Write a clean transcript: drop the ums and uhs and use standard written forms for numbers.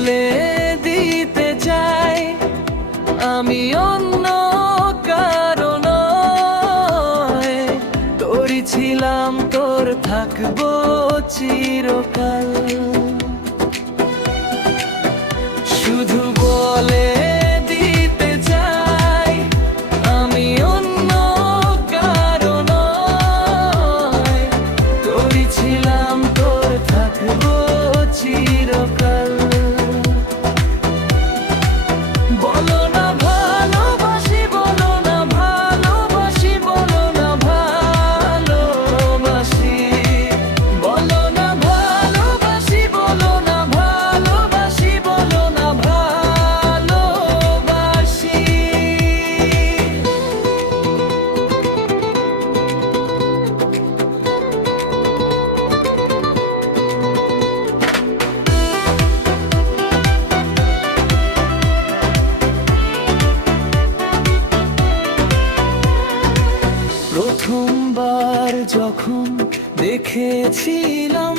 বলে দিতে চাই আমি অন্য কারো নয়, তোরই ছিলাম, তোর থাকবো চিরকাল। শুধু বলে দিতে চাই আমি অন্য কারো নয়, তোরই ছিলাম, তোর থাকবো চিরকাল। বলো না ভালোবাসি, বলো না ভালোবাসি, বলো না ভালোবাসি, বলো না ভালোবাসি, বলো না ভালোবাসি, বলো না ভালোবাসি। প্রথমবার যখন দেখেছিলাম